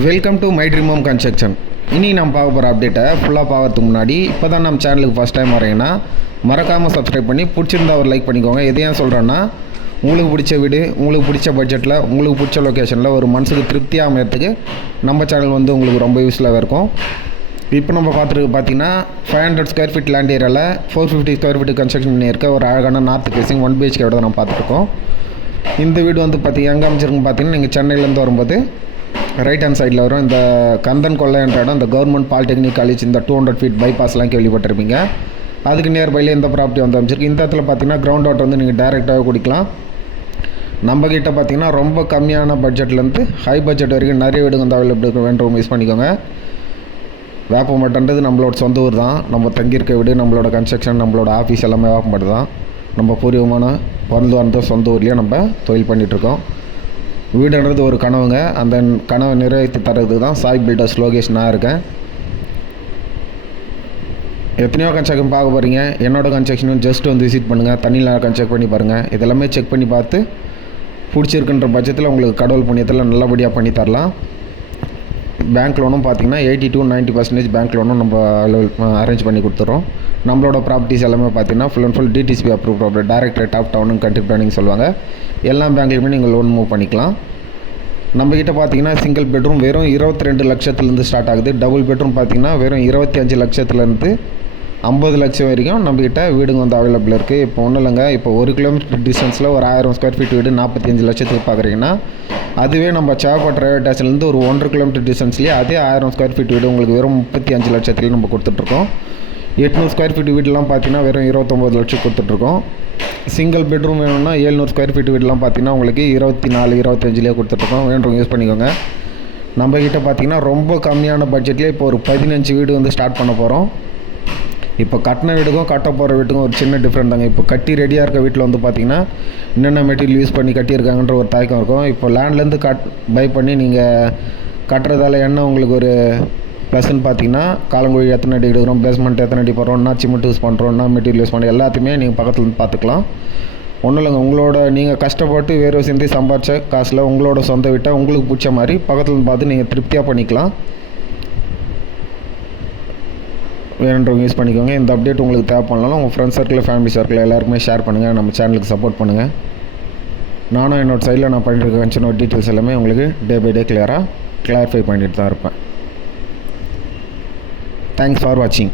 Welcome to my dream home construction. இனி நம்ம பார்க்க போகிற அப்டேட்டை ஃபுல்லாக பார்க்கறதுக்கு முன்னாடி இப்போ தான் நம்ம சேனலுக்கு ஃபஸ்ட் டைம் வரீங்கன்னா மறக்காமல் சப்ஸ்கிரைப் பண்ணி பிடிச்சிருந்தா ஒரு லைக் பண்ணிக்கோங்க. எது ஏன் சொல்கிறேன்னா, உங்களுக்கு பிடிச்ச வீடு, உங்களுக்கு பிடிச்ச பட்ஜெட்டில், உங்களுக்கு பிடிச்ச லொக்கேஷனில் ஒரு மனசுக்கு திருப்தியாக அமையறதுக்கு நம்ம சேனல் வந்து உங்களுக்கு ரொம்ப யூஸ்ஃபுல்லாக இருக்கும். இப்போ நம்ம பார்த்தீங்கன்னா 500 ஸ்கொயர் ஃபீட் லேண்ட் ஏரியாவில் 450 ஸ்கொயர் ஃபீட் கன்ஸ்ட்ரக்ஷன் பண்ணியிருக்க ஒரு அழகான நார்த் ஃபேசிங் 1 BHK தான் நம்ம பார்த்துருக்கோம். இந்த வீடு வந்து எங்கே அமைச்சிருக்குன்னு பார்த்தீங்கன்னா, நீங்கள் சென்னையிலேருந்து வரும்போது ரைட் ஹேண்ட் சைடில் வரும். இந்த கந்தன் கொள்ளை என்ற இடம் இந்த கவர்மெண்ட் பாலிடெக்னிக் காலேஜ் இந்த 200 ஃபீட் பைபாஸ்லாம் கேள்விப்பட்டிருப்பீங்க. அதுக்கு நியர்பையில் இந்த ப்ராப்பர்ட்டி வந்து அமைச்சிருக்கு. இந்த இடத்துல பார்த்தீங்கன்னா கிரவுண்ட் வாட்டர் வந்து நீங்கள் டைரெக்டாகவே குடிக்கலாம். நம்மக்கிட்ட பார்த்தீங்கன்னா ரொம்ப கம்மியான பட்ஜெட்லேருந்து ஹை பட்ஜெட் வரைக்கும் நிறைய வீடுங்க வந்து அவைலபிள் வேண்டவங்க யூஸ் பண்ணிக்கோங்க. வேப்பம்பட்டுன்றது நம்மளோட சொந்த ஊர் தான். நம்ம தங்கியிருக்க வீடு, நம்மளோட கன்ஸ்ட்ரக்ஷன், நம்மளோட ஆஃபீஸ் எல்லாமே வேப்பம்பட்டு தான். நம்ம பூர்வீகமான பிறந்து வந்த சொந்த ஊர்லேயே நம்ம தொழில் பண்ணிகிட்ருக்கோம். வீடுன்றது ஒரு கனவுங்க. அந்த கனவை நிறைவேற்றி தரது தான் சாய் பில்டர்ஸ் லொகேஷனாக இருக்கேன். எத்தனையோ கன்ஸ்ட்ரக்ஷன் பார்க்க போகிறீங்க. என்னோடய கன்ஸ்ட்ரக்ஷனும் ஜஸ்ட் வந்து விசிட் பண்ணுங்கள். தண்ணியில் கன்ஸ்ட்ரக்ட் பண்ணி பாருங்கள். இதெல்லாமே செக் பண்ணி பார்த்து பிடிச்சிருக்குன்ற பட்சத்தில் உங்களுக்கு கடவுள் புண்ணியத்தில் நல்லபடியாக பண்ணி தரலாம். பேங்க் லோனும் பார்த்திங்கன்னா 80 to 90% பேங்க் லோனும் நம்ம அரேஞ்ச் பண்ணி கொடுத்துட்றோம். நம்மளோட ப்ராப்பர்ட்டிஸ் எல்லாமே பார்த்திங்கன்னா full and full DTCP approve property, direct rate of town country planning சொல்லுவாங்க. எல்லா பேங்க்லையுமே நீங்கள் லோன் மூவ் பண்ணிக்கலாம். நம்மக்கிட்ட பார்த்திங்கன்னா சிங்கிள் பெட்ரூம் வெறும் 22 லட்சத்துலேருந்து ஸ்டார்ட் ஆகுது. டபுள் பெட்ரூம் பார்த்திங்கன்னா வெறும் 25 லட்சத்துலேருந்து 50 லட்சம் வரைக்கும் நம்மக்கிட்ட வீடுங்க வந்து அவைலபிள் இருக்குது. இப்போ ஒன்றும் இல்லைங்க, இப்போ 1 கிலோமீட்டர் டிஸ்டன்ஸில் ஒரு 1000 ஸ்கொயர் ஃபீட் வீடு 45 லட்சத்துக்கு பார்க்குறீங்கன்னா, அதுவே நம்ம சேவப்பட் ரயில்வே ஸ்டேஷன்லேருந்து ஒரு 1.5 கிலோமீட்டர் டிஸ்டன்ஸ்லேயே அதே 1000 ஸ்கொயர் ஃபீட் வீடு உங்களுக்கு வெறும் 35 லட்சத்துலேயும் நம்ம கொடுத்துட்ருக்கோம். 800 ஸ்கொயர் ஃபீட் வீடெலாம் பார்த்திங்கன்னா வெறும் 29 லட்சம் கொடுத்துட்ருக்கோம். சிங்கிள் பெட்ரூம் வேணும்னா 700 ஸ்கொயர் ஃபீட் வீடெலாம் பார்த்திங்கன்னா உங்களுக்கு 24, 25லேயே கொடுத்துட்ருக்கோம். வேணும் யூஸ் பண்ணிக்கோங்க. நம்மக்கிட்ட பார்த்திங்கன்னா ரொம்ப கம்மியான பட்ஜெட்லேயே இப்போ ஒரு 15 வீடு வந்து ஸ்டார்ட் பண்ண போகிறோம். இப்போ கட்டின வீடுக்கும் கட்ட போகிற வீட்டுக்கும் ஒரு சின்ன டிஃப்ரெண்ட் தாங்க. இப்போ கட்டி ரெடியாக இருக்க வீட்டில் வந்து பார்த்திங்கன்னா என்னென்ன மெட்டீரியல் யூஸ் பண்ணி கட்டியிருக்காங்கன்ற ஒரு தயக்கம் இருக்கும். இப்போ லேண்ட்லேருந்து பை பண்ணி நீங்கள் கட்டுறதால என்ன உங்களுக்கு ஒரு ப்ளஸ்ன்னு பார்த்தீங்கன்னா, காலங்குழி எத்தனை அடி எடுக்கிறோம், பேஸ்மெண்ட் எத்தனை அடி போடுறோம், என்ன சிமெண்ட் யூஸ் பண்ணுறோம், என்ன மெட்டீரியல் யூஸ் பண்ணுறோம், எல்லாத்தையுமே நீங்கள் பக்கத்தில் இருந்து பார்த்துக்கலாம். ஒன்றும் இல்லைங்க, உங்களோட நீங்கள் கஷ்டப்பட்டு வேறு சிந்தி சம்பாதிச்ச காசில் உங்களோட சொந்த வீட்டை உங்களுக்கு பிடிச்ச மாதிரி பக்கத்தில் இருந்து பார்த்து நீங்கள் திருப்தியாக பண்ணிக்கலாம். வேணுன்றவங்க யூஸ் பண்ணிக்கோங்க. இந்த அப்டேட் உங்களுக்கு தேவைப்படலாம். உங்கள் ஃப்ரெண்ட்ஸ் சர்க்கிள், ஃபேமிலி சர்க்கிள் எல்லாருக்குமே ஷேர் பண்ணுங்கள். நம்ம சேனலுக்கு சப்போர்ட் பண்ணுங்கள். நானும் என்னோடய சைடில் நான் பண்ணிட்டு இருக்க டீட்டெயில்ஸ் எல்லாமே உங்களுக்கு டே பை டே கிளியரிஃபை பண்ணிட்டு தான் இருப்பேன். தேங்க்ஸ் ஃபார் வாட்சிங்.